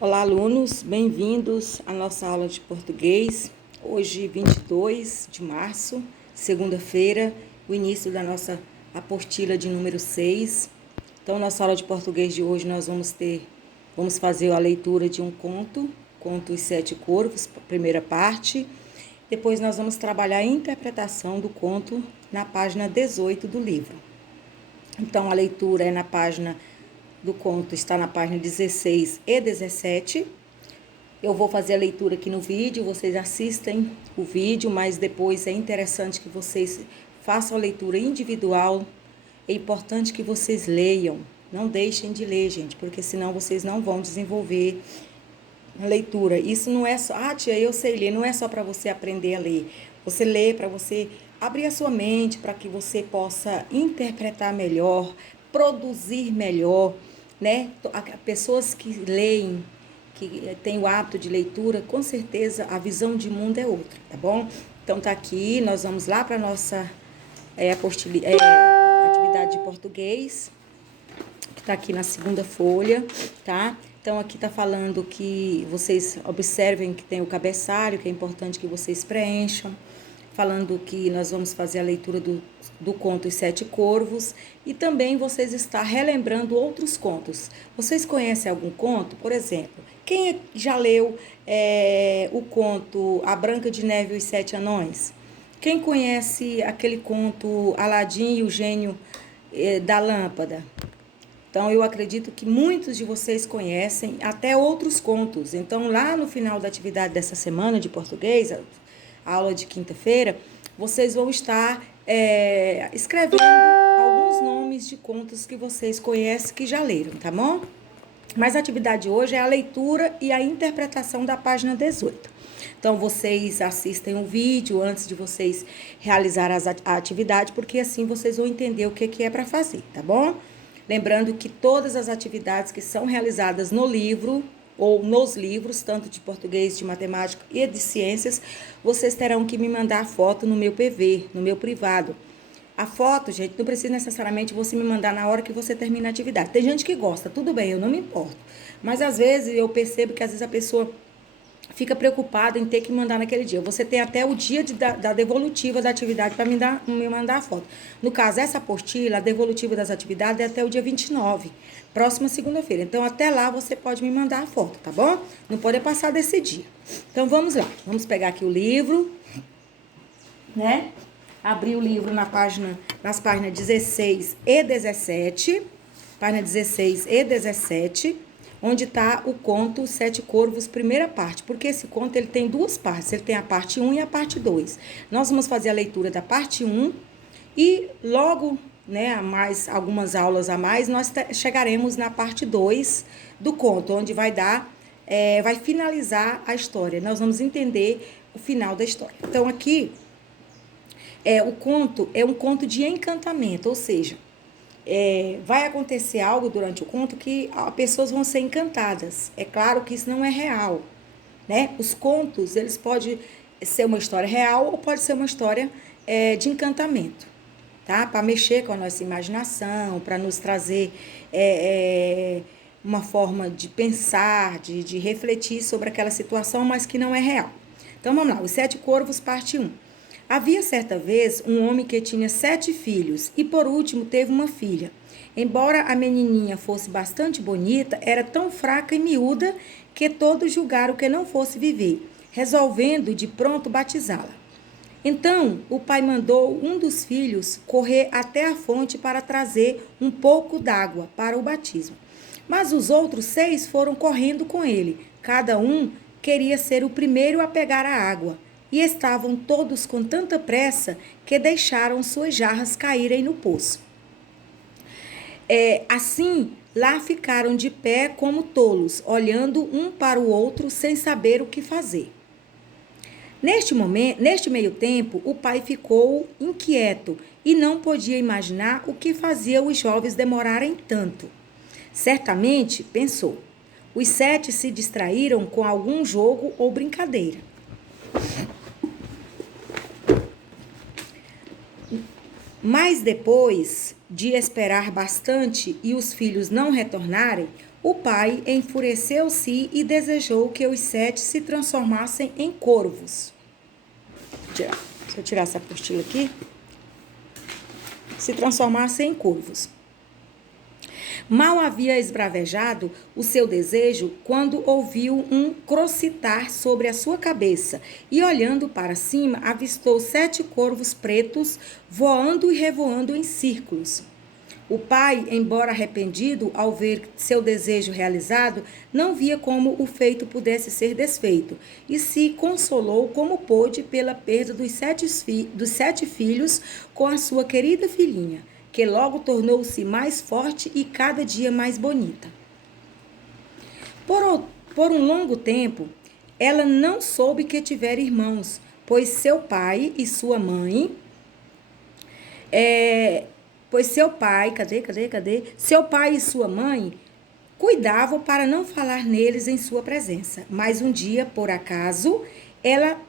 Olá, alunos, bem-vindos à nossa aula de português. Hoje, 22 de março, segunda-feira, o início da nossa apostila de número 6. Então, nossa aula de português de hoje, nós vamos fazer a leitura de um conto Os Sete Corvos, primeira parte. Depois, nós vamos trabalhar a interpretação do conto na página 18 do livro. Então, a leitura é na página do conto, está na página 16 e 17. Eu vou fazer a leitura aqui no vídeo, vocês assistem o vídeo, mas depois é interessante que vocês façam a leitura individual. É importante que vocês leiam, não deixem de ler, gente, porque senão vocês não vão desenvolver a leitura. Isso não é só, tia, eu sei ler, não é só para você aprender a ler. Você lê para você abrir a sua mente, para que você possa interpretar melhor, produzir melhor, né? Pessoas que leem, que têm o hábito de leitura, com certeza a visão de mundo é outra, tá bom? Então tá aqui, nós vamos lá para a nossa atividade de português, que tá aqui na segunda folha, tá? Então aqui tá falando que vocês observem que tem o cabeçalho, que é importante que vocês preencham. Falando que nós vamos fazer a leitura do conto Os Sete Corvos e também vocês estão relembrando outros contos. Vocês conhecem algum conto? Por exemplo, quem já leu o conto A Branca de Neve e os Sete Anões? Quem conhece aquele conto Aladim e o Gênio da Lâmpada? Então, eu acredito que muitos de vocês conhecem até outros contos. Então, lá no final da atividade dessa semana de português, a aula de quinta-feira, vocês vão estar escrevendo alguns nomes de contos que vocês conhecem, que já leram, tá bom? Mas a atividade de hoje é a leitura e a interpretação da página 18. Então, vocês assistem o vídeo antes de vocês realizar a atividade, porque assim vocês vão entender o que é para fazer, tá bom? Lembrando que todas as atividades que são realizadas no livro ou nos livros, tanto de português, de matemática e de ciências, vocês terão que me mandar a foto no meu PV, no meu privado. A foto, gente, não precisa necessariamente você me mandar na hora que você termina a atividade. Tem gente que gosta, tudo bem, eu não me importo. Mas às vezes eu percebo que às vezes a pessoa fica preocupada em ter que mandar naquele dia. Você tem até o dia da devolutiva da atividade para me mandar a foto. No caso, essa apostila, a devolutiva das atividades, é até o dia 29, próxima segunda-feira. Então, até lá você pode me mandar a foto, tá bom? Não pode passar desse dia. Então, vamos lá. Vamos pegar aqui o livro, né? Abrir o livro nas páginas 16 e 17. Página 16 e 17. Onde está o conto Os Sete Corvos, primeira parte, porque esse conto ele tem duas partes, ele tem a parte 1 e a parte 2. Nós vamos fazer a leitura da parte 1 e logo, né, mais algumas aulas a mais, nós chegaremos na parte 2 do conto, onde vai finalizar a história. Nós vamos entender o final da história. Então, aqui, o conto é um conto de encantamento, ou seja, vai acontecer algo durante o conto que as pessoas vão ser encantadas. É claro que isso não é real, né? Os contos, eles podem ser uma história real ou pode ser uma história de encantamento, tá? Para mexer com a nossa imaginação, para nos trazer uma forma de pensar, de refletir sobre aquela situação, mas que não é real. Então, vamos lá. Os Sete Corvos, parte 1. Havia certa vez um homem que tinha 7 filhos e por último teve uma filha. Embora a menininha fosse bastante bonita, era tão fraca e miúda que todos julgaram que não fosse viver, resolvendo de pronto batizá-la. Então o pai mandou um dos filhos correr até a fonte para trazer um pouco d'água para o batismo. Mas os outros 6 foram correndo com ele. Cada um queria ser o primeiro a pegar a água. E estavam todos com tanta pressa que deixaram suas jarras caírem no poço. Assim, lá ficaram de pé como tolos, olhando um para o outro sem saber o que fazer. Neste meio tempo, o pai ficou inquieto e não podia imaginar o que fazia os jovens demorarem tanto. Certamente, pensou, os 7 se distraíram com algum jogo ou brincadeira. Mas depois de esperar bastante e os filhos não retornarem, O pai enfureceu-se e desejou que os 7 se transformassem em corvos. Deixa eu tirar essa apostila aqui. Se transformassem em corvos. Mal havia esbravejado o seu desejo quando ouviu um crocitar sobre a sua cabeça e, olhando para cima, avistou 7 corvos pretos voando e revoando em círculos. O pai, embora arrependido ao ver seu desejo realizado, não via como o feito pudesse ser desfeito e se consolou como pôde pela perda dos 7 filhos com a sua querida filhinha, que logo tornou-se mais forte e cada dia mais bonita. Por um longo tempo, ela não soube que tivera irmãos, pois seu pai e sua mãe... Seu pai e sua mãe cuidavam para não falar neles em sua presença. Mas um dia, por acaso, ela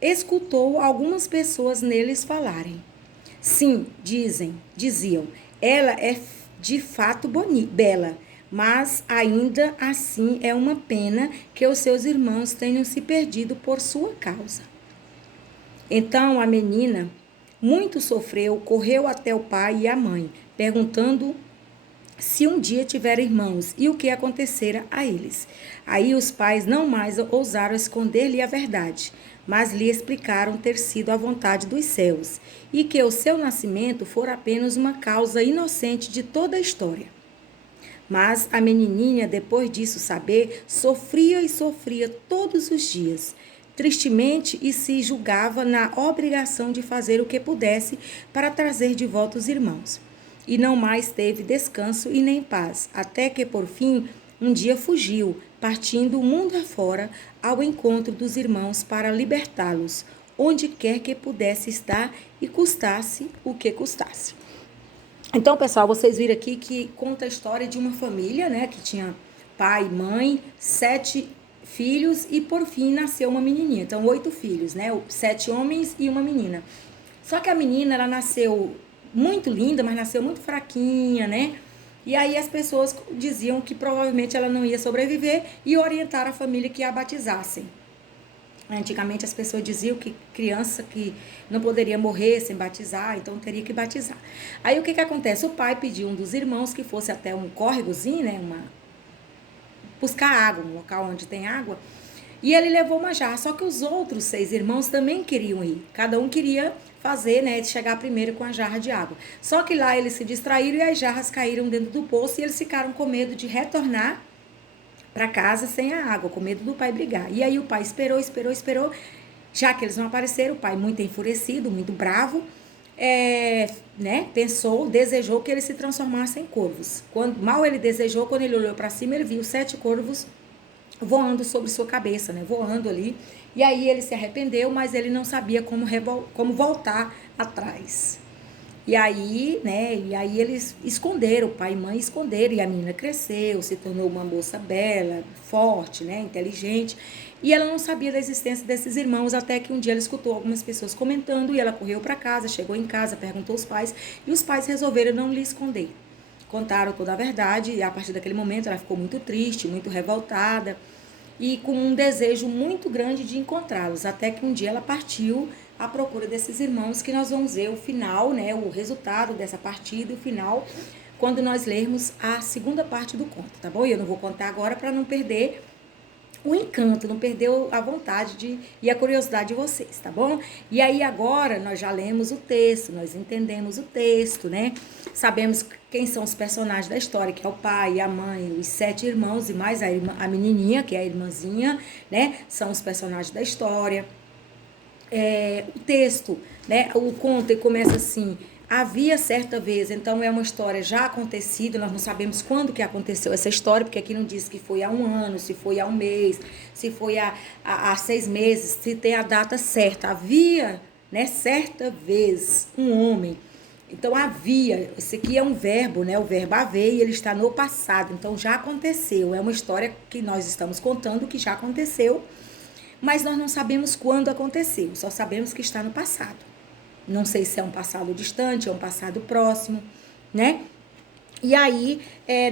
escutou algumas pessoas neles falarem. Sim, diziam, ela é de fato bela, mas ainda assim é uma pena que os seus irmãos tenham se perdido por sua causa. Então a menina muito sofreu, correu até o pai e a mãe, perguntando se um dia tivera irmãos e o que acontecera a eles. Aí os pais não mais ousaram esconder-lhe a verdade, mas lhe explicaram ter sido a vontade dos céus e que o seu nascimento fora apenas uma causa inocente de toda a história. Mas a menininha, depois disso saber, sofria e sofria todos os dias, tristemente, e se julgava na obrigação de fazer o que pudesse para trazer de volta os irmãos. E não mais teve descanso e nem paz, até que, por fim, um dia fugiu, partindo o mundo afora ao encontro dos irmãos para libertá-los, onde quer que pudesse estar e custasse o que custasse. Então, pessoal, vocês viram aqui que conta a história de uma família, né, que tinha pai, mãe, 7 filhos e, por fim, nasceu uma menininha. Então, 8 filhos, né, 7 homens e uma menina. Só que a menina, ela nasceu muito linda, mas nasceu muito fraquinha, né? E aí as pessoas diziam que provavelmente ela não ia sobreviver e orientaram a família que a batizassem. Antigamente as pessoas diziam que criança que não poderia morrer sem batizar, então teria que batizar. Aí o que acontece? O pai pediu um dos irmãos que fosse até um córregozinho, né? Buscar água, um local onde tem água. E ele levou uma jarra, só que os outros 6 irmãos também queriam ir. Cada um queria fazer, né, de chegar primeiro com a jarra de água. Só que lá eles se distraíram e as jarras caíram dentro do poço e eles ficaram com medo de retornar para casa sem a água, com medo do pai brigar. E aí o pai esperou. Já que eles não apareceram, o pai muito enfurecido, muito bravo, desejou que eles se transformassem em corvos. Mal ele desejou, quando ele olhou para cima, ele viu 7 corvos voando sobre sua cabeça, né? Voando ali. E aí ele se arrependeu, mas ele não sabia como voltar atrás. E aí, né? E aí eles esconderam, o pai e mãe esconderam, e a menina cresceu, se tornou uma moça bela, forte, né? Inteligente. E ela não sabia da existência desses irmãos, até que um dia ela escutou algumas pessoas comentando, e ela correu para casa, chegou em casa, perguntou aos pais, e os pais resolveram não lhe esconder. Contaram toda a verdade, e a partir daquele momento ela ficou muito triste, muito revoltada, e com um desejo muito grande de encontrá-los, até que um dia ela partiu à procura desses irmãos, que nós vamos ver o final, né, o resultado dessa partida, o final, quando nós lermos a segunda parte do conto, tá bom? E eu não vou contar agora para não perder o encanto, não perder a vontade e a curiosidade de vocês, tá bom? E aí agora nós já lemos o texto, nós entendemos o texto, né? Sabemos quem são os personagens da história, que é o pai, a mãe, os 7 irmãos e mais a menininha, que é a irmãzinha, né? São os personagens da história. O texto, né? O conto começa assim: havia certa vez, então é uma história já acontecida, nós não sabemos quando que aconteceu essa história, porque aqui não diz que foi há 1 ano, se foi há 1 mês, se foi há 6 meses, se tem a data certa. Havia, né, certa vez, um homem. Então havia, esse aqui é um verbo, né, o verbo haver, e ele está no passado, então já aconteceu, é uma história que nós estamos contando que já aconteceu, mas nós não sabemos quando aconteceu, só sabemos que está no passado. Não sei se é um passado distante, é um passado próximo, né? E aí,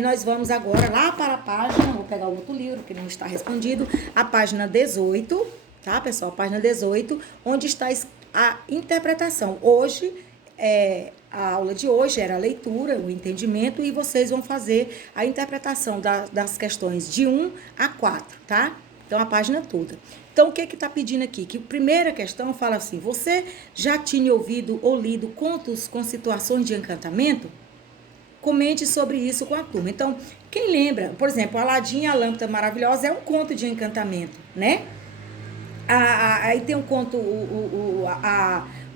nós vamos agora lá para a página, vou pegar o outro livro que não está respondido, a página 18, tá, pessoal? A página 18, onde está a interpretação. Hoje, a aula de hoje era a leitura, o entendimento, e vocês vão fazer a interpretação das questões de 1 a 4, tá? Então, a página toda. Então, o que está pedindo aqui? Que a primeira questão fala assim, você já tinha ouvido ou lido contos com situações de encantamento? Comente sobre isso com a turma. Então, quem lembra, por exemplo, Aladim e a Lâmpada Maravilhosa é um conto de encantamento, né? Aí tem um conto,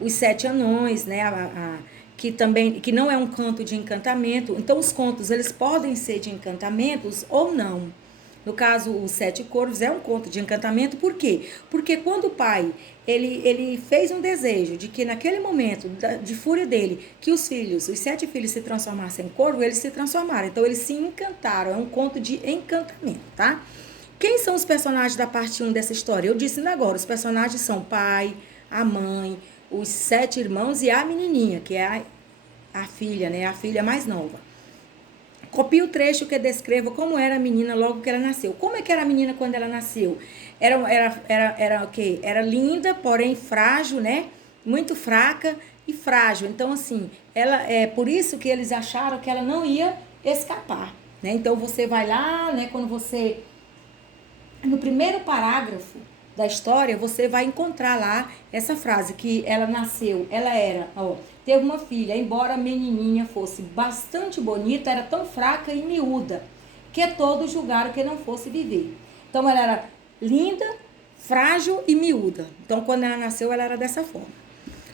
Os Sete Anões, né? Que não é um conto de encantamento. Então, os contos, eles podem ser de encantamentos ou não. No caso, Os Sete Corvos é um conto de encantamento, por quê? Porque quando o pai, ele fez um desejo de que naquele momento de fúria dele, que os 7 filhos se transformassem em corvo, eles se transformaram. Então, eles se encantaram, é um conto de encantamento, tá? Quem são os personagens da parte 1 dessa história? Eu disse ainda agora, os personagens são o pai, a mãe, os 7 irmãos e a menininha, que é a filha, né? A filha mais nova. Copie o trecho que descreva como era a menina logo que ela nasceu. Como é que era a menina quando ela nasceu? Era o quê? Era linda, porém frágil, né? Muito fraca e frágil. Então, assim, por isso que eles acharam que ela não ia escapar, né? Então, você vai lá, né? No primeiro parágrafo da história, você vai encontrar lá essa frase, que ela nasceu, teve uma filha, embora a menininha fosse bastante bonita, era tão fraca e miúda, que todos julgaram que não fosse viver. Então, ela era linda, frágil e miúda. Então, quando ela nasceu, ela era dessa forma.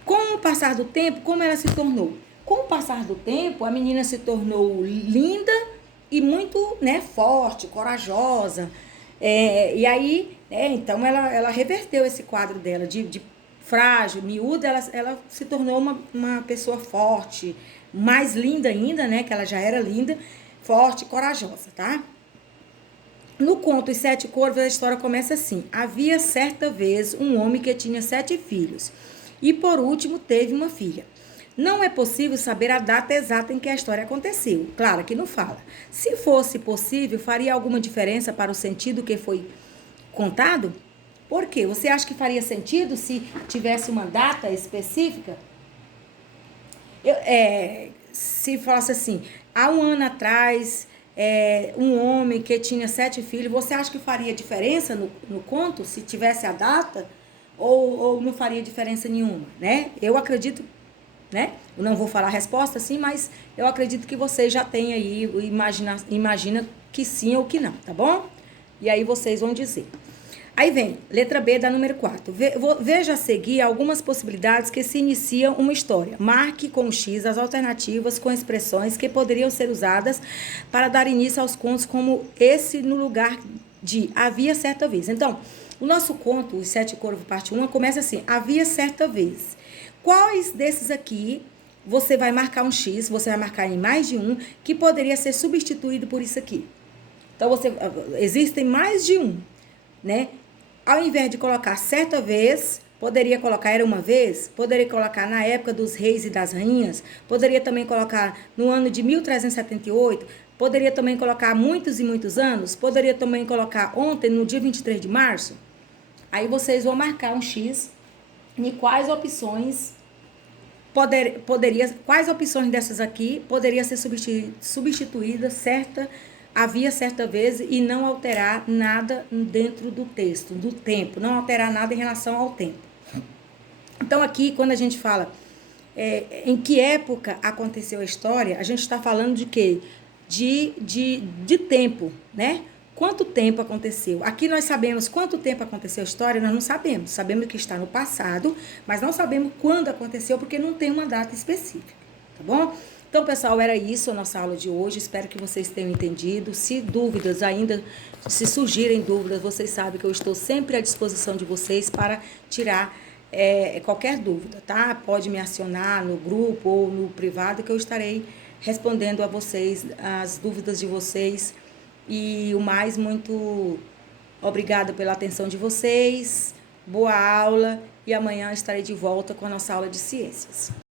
Com o passar do tempo, como ela se tornou? Com o passar do tempo, a menina se tornou linda e muito, né, forte, corajosa. E aí, então ela reverteu esse quadro dela de frágil, miúda, ela se tornou uma pessoa forte, mais linda ainda, né, que ela já era linda, forte, corajosa, tá? No conto Os Sete Corvos, a história começa assim. Havia certa vez um homem que tinha 7 filhos e, por último, teve uma filha. Não é possível saber a data exata em que a história aconteceu. Claro que não fala. Se fosse possível, faria alguma diferença para o sentido que foi contado? Por quê? Você acha que faria sentido se tivesse uma data específica? Se falasse assim, há um ano atrás, um homem que tinha 7 filhos, você acha que faria diferença no conto, se tivesse a data? Ou não faria diferença nenhuma, né? Eu acredito, né? Eu não vou falar a resposta assim, mas eu acredito que você já tem aí, imagina que sim ou que não, tá bom? E aí vocês vão dizer. Aí vem, letra B da número 4. Veja a seguir algumas possibilidades que se iniciam uma história. Marque com X as alternativas com expressões que poderiam ser usadas para dar início aos contos como esse no lugar de havia certa vez. Então, o nosso conto, Os Sete Corvos, parte 1, começa assim, havia certa vez. Quais desses aqui você vai marcar um X, você vai marcar em mais de um, que poderia ser substituído por isso aqui? Então, existem mais de um, né? Ao invés de colocar certa vez, poderia colocar era uma vez, poderia colocar na época dos reis e das rainhas, poderia também colocar no ano de 1378, poderia também colocar muitos e muitos anos, poderia também colocar ontem, no dia 23 de março. Aí vocês vão marcar um X e quais opções quais opções dessas aqui poderia ser substituída havia certa vez e não alterar nada dentro do texto, do tempo, não alterar nada em relação ao tempo. Então, aqui, quando a gente fala em que época aconteceu a história, a gente está falando de quê? De tempo, né? Quanto tempo aconteceu? Aqui nós sabemos quanto tempo aconteceu a história, nós não sabemos. Sabemos que está no passado, mas não sabemos quando aconteceu, porque não tem uma data específica, tá bom? Então, pessoal, era isso a nossa aula de hoje. Espero que vocês tenham entendido. Se surgirem dúvidas, vocês sabem que eu estou sempre à disposição de vocês para tirar qualquer dúvida, tá? Pode me acionar no grupo ou no privado, que eu estarei respondendo a vocês as dúvidas de vocês. E muito obrigada pela atenção de vocês. Boa aula e amanhã estarei de volta com a nossa aula de ciências.